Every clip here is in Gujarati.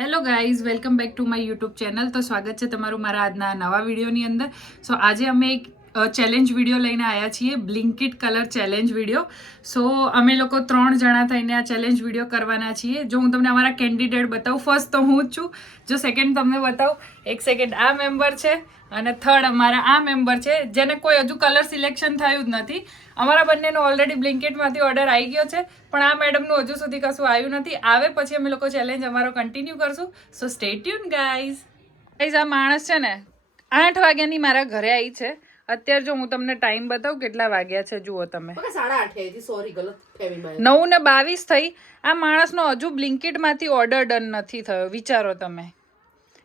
Hello guys, welcome back to my YouTube channel. તો સ્વાગત છે તમારું મારા આજના નવા વિડીયોની અંદર. સો આજે અમે એક ચેલેન્જ વિડીયો લઈને આવ્યા છીએ, બ્લિંકિટ કલર ચેલેન્જ વિડીયો. સો અમે લોકો 3 જણા થઈને આ ચેલેન્જ વિડીયો કરવાના છીએ. જો હું તમને અમારા કેન્ડિડેટ બતાવું, ફર્સ્ટ તો હું જ છું. જો સેકન્ડ તમને બતાવું, એક સેકન્ડ આ મેમ્બર છે અને થર્ડ અમારા આ મેમ્બર છે, જેને કોઈ હજુ કલર સિલેક્શન થયું જ નથી. અમારા બંનેનો ઓલરેડી બ્લિંકિટમાંથી ઓર્ડર આવી ગયો છે, પણ આ મેડમનું હજુ સુધી કશું આવ્યું નથી. આવે પછી અમે લોકો ચેલેન્જ અમારો કન્ટિન્યુ કરશું. સો સ્ટે ટ્યુન ગાઈઝ. ગાઈઝ, આ માણસ છે ને 8 વાગ્યાની મારા ઘરે આવી છે. અત્યારે જો હું તમને ટાઈમ બતાવું કેટલા વાગ્યા છે, જુઓ તમે. 9:22 થઈ. આ માણસનો હજુ બ્લિંકિટમાંથી ઓર્ડર ડન નથી થયો. વિચારો તમે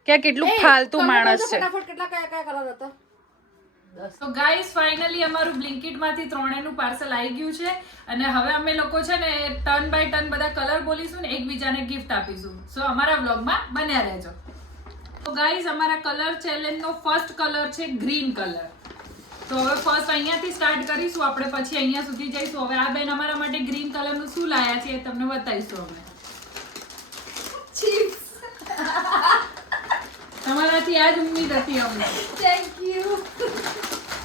કે આ કેટલું ફાલતુ માણસ છે. તો ગાઈસ, ફાઇનલી અમારું બ્લિંકિટમાંથી 3નું પાર્સલ આવી ગયું છે અને હવે અમે લોકો છે ને ટર્ન બાય ટર્ન બધા કલર બોલીશું ને એકબીજાને ગિફ્ટ આપીશું. સો અમારા વ્લોગમાં બન્યા રહેજો. તો ગાઈસ, અમારા કલર ચેલેન્જનો ફર્સ્ટ કલર છે ગ્રીન કલર. તો હવે ફર્સ્ટ અહીંયાથી સ્ટાર્ટ કરીશું આપણે, પછી અહીંયા સુધી જઈશું. હવે આ બેન અમારા માટે ગ્રીન કલરનું શું લાયા છે એ તમને બતાવીશું અમે. ચિપ્સ. તમારાથી આ જ ઉમ્મીદ હતી અમને. Thank you.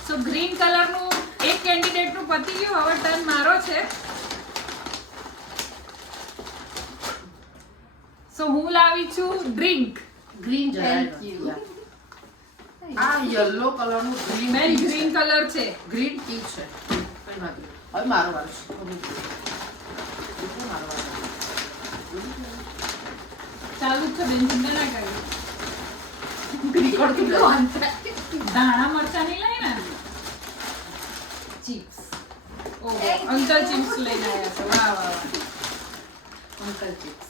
સો ગ્રીન કલરનું એક કેન્ડિડેટનું પતી ગયું. હવે ટર્ન મારો છે. સો હું લાવી છું ડ્રિંક. ગ્રીન. Thank you. આ યલો કલરનું ગ્રીન. મેન ગ્રીન કલર છે. ગ્રીન ટી છે. કઈ વાત નહીં. હવે મારો વારો છે. ચાલુ જ છે બેન, ચિંતા ના કરી. દાણા મરચા નહીં લઈ ને. ચિપ્સ. ઓહો, અંકલ ચિપ્સ લઈને આવ્યા છે. વાહ વાહ વાહ. Uncle chips.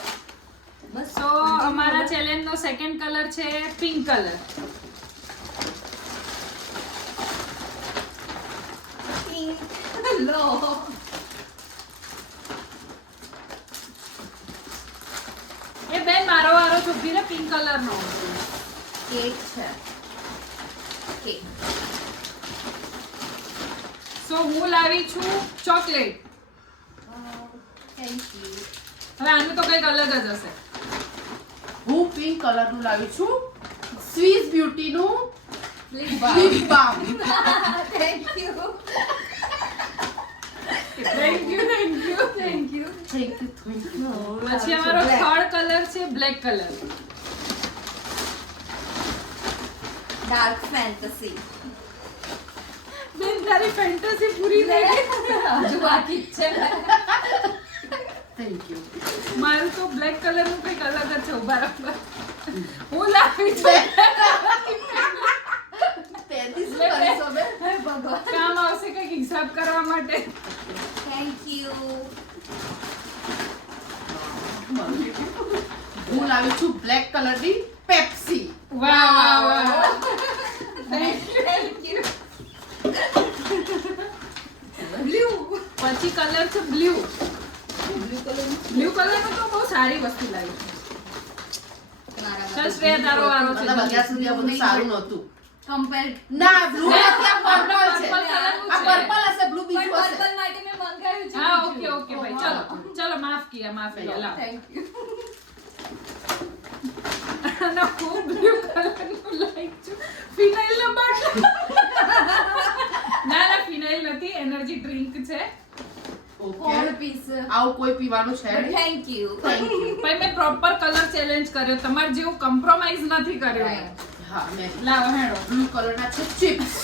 સો અમારા ચેલેન્જનો સેકન્ડ કલર છે પિંક કલર. લો. એ બેન મારો વારો ચૂકી ને પિંક કલરનો. કેક છે. કેક. સો હું લાવી છું ચોકલેટ. Thank you. હવે આનું તો કંઈક અલગ જ હશે. હું પિંક કલરનું લાવી છું સ્વીસ બ્યુટીનું lip balm. Thank you. Thank you, thank you, thank you. Thank you. પછી અમારો થર્ડ કલર છે બ્લેક કલર. Dark fantasy. બેન તારી ફેન્ટસી પૂરી થઈ ગઈ. હજુ બાકી જ છે. Thank you. મારું તો બ્લેક કલરનું કંઈક અલગ જ છે. ઉભા રાખો. હું લાવી છું. હે ભગવાન. કામ આવશે કંઈક હિસાબ કરવા માટે. Thank you. હું લાવી છું બ્લેક કલરની પેપ્સી. વાહ વાહ વાહ. Thank you. બ્લુ. પછી કલર છે બ્લુ. બ્લુ કલરનું તો બહુ સારી વસ્તુ લાવી છે. ચાલ શ્રેયા, તારો વારો છે. મતલબ અત્યાર સુધી આ બધું સારું નહોતું. કમ્પેર. ના, બ્લુ નથી, આ પર્પલ છે. પર્પલ કલરનું આ છે. પર્પલ હશે, બ્લુ પણ બીજું હશે. પર્પલ માટે મેં મંગાવ્યું છે. હા, ઓકે ઓકે ભાઈ, ચલો ચલો, માફ કિયા, માફ કિયા. લાવ. Thank you. અને હું બ્લુ કલરનું લાઈક છું. ફિનાઇલનો બાટલો. ના ના, ફિનાઇલ નથી, એનર્જી ડ્રિંક છે. ઓકે. કોણ પીસ. આવું કોઈ પીવાનું છે નહીં. Thank you. Thank you. પણ મેં પ્રોપર કલર ચેલેન્જ કર્યો. તમારે જેવું કોમ્પ્રોમાઇઝ નથી કર્યો મેં. હા, મેં લાવ હેડો. બ્લુ કલરના છે ચિપ્સ.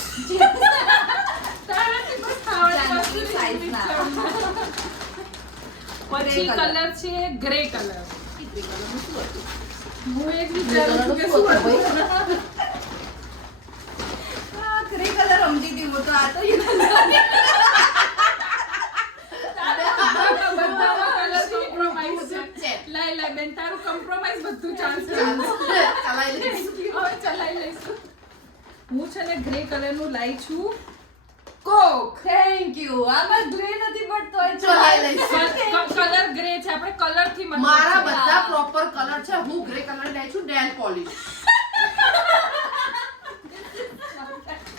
તારાથી બસ ખાવાની વસ્તુ જાનકી size નહીં ના. પછી Grey કલર છે ગ્રે કલર. હું એક Grey વિચારું છું કે colour શું નું હતું. હા, ગ્રે કલર સમજી હતી હું તો. આ તો બધામાં colour compromise છે. છે. લાય લાય બેન, તારું compromise બધું ચાલશે. ચલાઈ લઈશ. હવે ચલાઈ લઈશું. હું છે ને ગ્રે કલરનું લાઈ છું કોક. Thank you. આમાં ગ્રે નથી પણ તોય ચલાઈ લઈશ. કલર ગ્રે છે. આપણે કલર થી મતલબ મારા છે. બધા પ્રોપર કલર છે. હું ગ્રે કલર લઈ છું nail polish.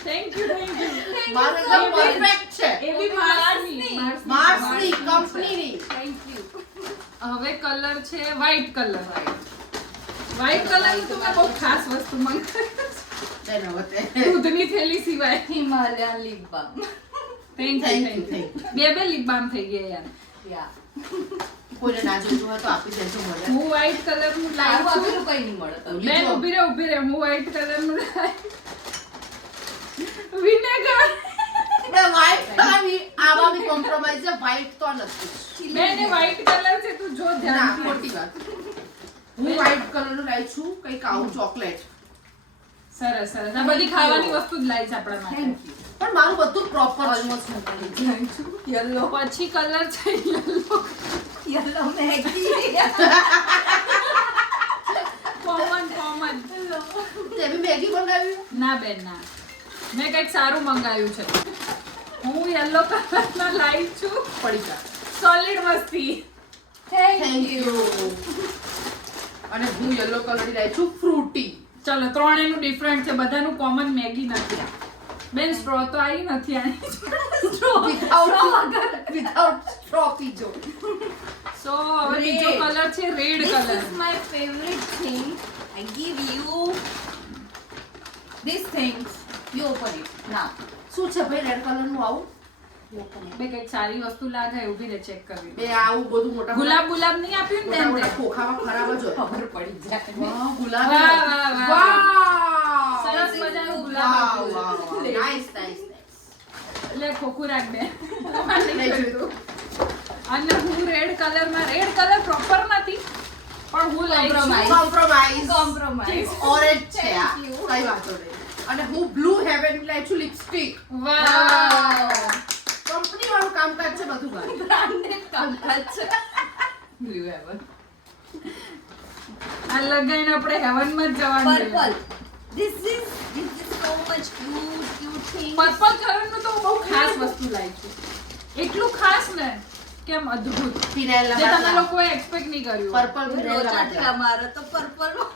Thank you, thank you. મારું એકદમ પરફેક્ટ છે. એ બી માર્સની. માર્સની કંપનીની. Thank you. હવે કલર છે વ્હાઈટ કલર. વ્હાઈટ કલરનું તો મેં બહુ ખાસ વસ્તુ મંગાવી Then હવે તે દૂધની થેલી સિવાય. Himalayan lip balm. Thank Thank you you, thank thank you. બે લિપ બામ થઈ ગયા યાર. યા. કોઈને ના જોઈતું હોય તો આપી દેજો મને. હું વ્હાઈટ કલરનું તારું લાવી છું. આપેલું કઈ નહીં મળે તમને. બેન ઊભી રહે હું વ્હાઈટ કલરનું લાવી. વિનેગર. આપણે white આવી આમાં બી compromise છે, white તો નથી. બેન એ વ્હાઈટ કલર છે તું જો ના, ધ્યાનથી. ખોટી વાત. હું white colour નું લાવી છું, કંઈક આવું chocolate. સરસ સરસ આ બધી ખાવાની વસ્તુ જ લાવી છે આપણા માટે. Thank you. પણ મારું બધું proper છે. ઓલમોસ્ટ નકલી યલો પછી કલર છે યલો યલો મેગી. કોમન તે બી મેગી બનાવી. ના બેન ના મેં કંઈક સારું મંગાવ્યું છે હું યલો કલરના લાવી છું પડીકા. સોલિડ મસ્તી થેન્ક Thank યુ. you. અને હું yellow colour ની લાવી છું fruity. ચલો ત્રણેયનું ડિફરન્ટ છે બધાનું કોમન મેગી નથી આ. બેન સ્ટ્રો તો આવી નથી આની Without straw પીજો. સો હવે બીજો Red. કલર છે red This colour is my favorite thing. I give you these things. You open it now. શું છે ભાઈ રેડ કલર નું આવું? You open it. બે કંઈક સારી વસ્તુ લાગે ઊભી રહે ચેક કરવી બે આવું બધું મોટા ગુલાબ ગુલાબ નહીં આપ્યું ને મોટા તેમ મોટા ખોખામાં ખરાબ જ હોય. ખબર પડી જાય. વાહ, ગુલાબ. વાહ, વાહ, વાહ. વાહ. સરસ This is મજાનું good. ગુલાબ વાહ, આપ્યું વાહ, છે. વાહ. Nice, nice, nice. એટલે ખોખું રાખ દે લઈ લીધું. અને હું રેડ કલર પ્રોપર નથી પણ હું લાવી છું Compromise. Compromise. Compromise. Orange છે આ. Thank you. કઈ વાંધો નહીં. અને હું બ્લુ હેવન લાવી છું લિપસ્ટિક. વાહ કંપની વાળું કામકાજ છે બધું ભાઈ. Branded કામકાજ છે. Blue heaven. આ લગાઈને આપણે હેવનમાં જ જવાનું છે. Purple. This is so much cute thing. Purple કલરનું તો બહુ ખાસ વસ્તુ લાવી છું એટલું ખાસ ને કેમ અદ્ભુત ફિનાઇલ જે તમે લોકોએ એક્સપેક્ટ નહીં કર્યું પર્પલ ફિનાઇલ રોજા થી અમારો તો purple માં.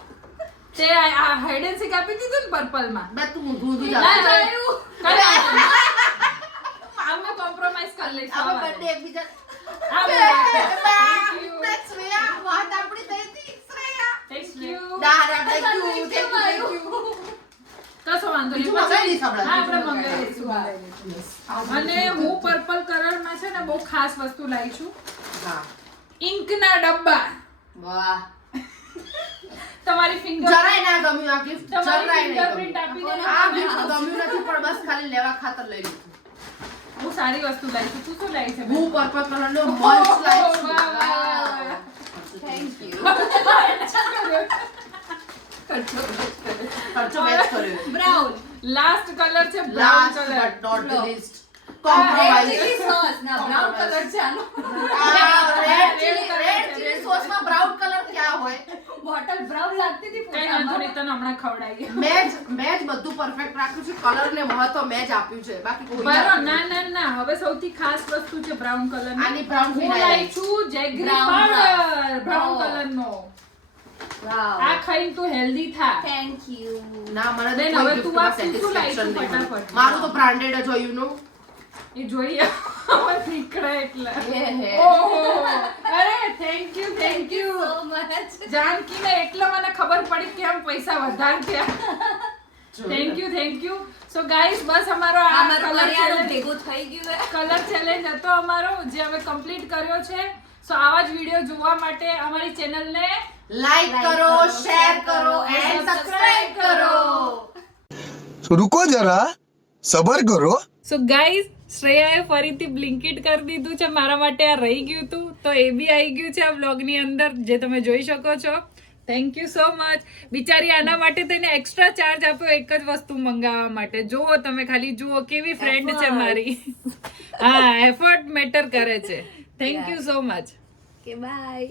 તે આ હાઇડ એન્ડ સીક આપી દીધું ને પર્પલમાં બે તું ઊંધું ના, જા. ના. અમે કોમ્પ્રોમાઇઝ કરી લઈશું આપણે આ બંને એકબીજા આ બધા. Thank you. That's Shreya. વાત આપણી થઈ હતી, શ્રેયા. Thank you. ના, ના, thank you, Thank you, thank you, thank you. કશો વાંધો નહીં. બીજું મંગાવી દઈશું આપણે. હા, આપણે બીજું મંગાવી દઈશું. અને હું પર્પલ કલરમાં છે ને બહુ ખાસ વસ્તુ લાવી છું હા. ઇંકના ડબ્બા વાહ. તમારી ફિંગર જરાય ના ગમ્યું આ gift. તમારી જરાય નહીં fingerprint ગમ્યું. આપી દેજો. આ gift ગમ્યું નથી પણ બસ ખાલી લેવા ખાતર લઈ લીધું. બહુ સારી વસ્તુ લાવી છું તું શું લાવી છે હું પર્પલ કલરનો મંચ લાવી છું. વાહ, વાહ, વાહ. Thank you. ખર્ચો match કર્યો. Brown. લાસ્ટ કલર છે brown Last colour but not the least. Red Compromise. chili sauce. ના, brown color છે આનો. red chili sauce માં brown color ક્યાં હોય? Bottle brown લાગતી હતી કઈ વાંધો નહીં ફોટામાં. તને હમણાં ખવડાવીએ મેં જ બધું perfect રાખ્યું છે. Colour ને મહત્વ મેં જ આપ્યું છે. બાકી કોઈ બરો આપ્યું ના નથી. ના ના હવે સૌથી ખાસ વસ્તુ છે બ્રાઉન કલર આની brown હું ફિનાઇલ. લાવી છું jaggery Brown, powder brown Oh. Colour નો Wow. આ ખાઈને તું હેલ્ધી થા Thank you. ના, મને તો બેન, કોઈ હવે gift તું માં આ શું લાવી satisfaction છું નહીં મળ્યું. ફટાફટ? મારું તો branded જ હોય, you know. એ જોઈએ હવે નીકળે એટલે Yeah. ઓહો અરે thank you Thank you so much. જાનકીને એટલે મને ખબર પડી કે આમ પૈસા વધારે થયા થેન્ક યુ સો ગાઈસ બસ અમારો આ આ મારું કલર કરિયાણું ભેગું થઈ ગયું હે. કલર ચેલેન્જ હતો અમારો જે અમે કમ્પ્લીટ કર્યો છે સો આવા જ વિડીયો જોવા માટે અમારી ચેનલને Like કરો, share કરો and subscribe કરો. रुको जरा सबर करो સો ગાઈઝ શ્રેયાએ ફરીથી બ્લિંકિટ કરી દીધું છે મારા માટે આ રહી ગયું હતું તો એ બી આવી ગયું છે આ વ્લોગની અંદર જે તમે જોઈ શકો છો થેન્ક યુ સો મચ બિચારી આના માટે તેને એક્સ્ટ્રા ચાર્જ આપ્યો એક જ વસ્તુ મંગાવવા માટે જુઓ તમે ખાલી જુઓ કેવી ફ્રેન્ડ છે મારી હા એફર્ટ મેટર કરે છે thank you so much Okay, bye.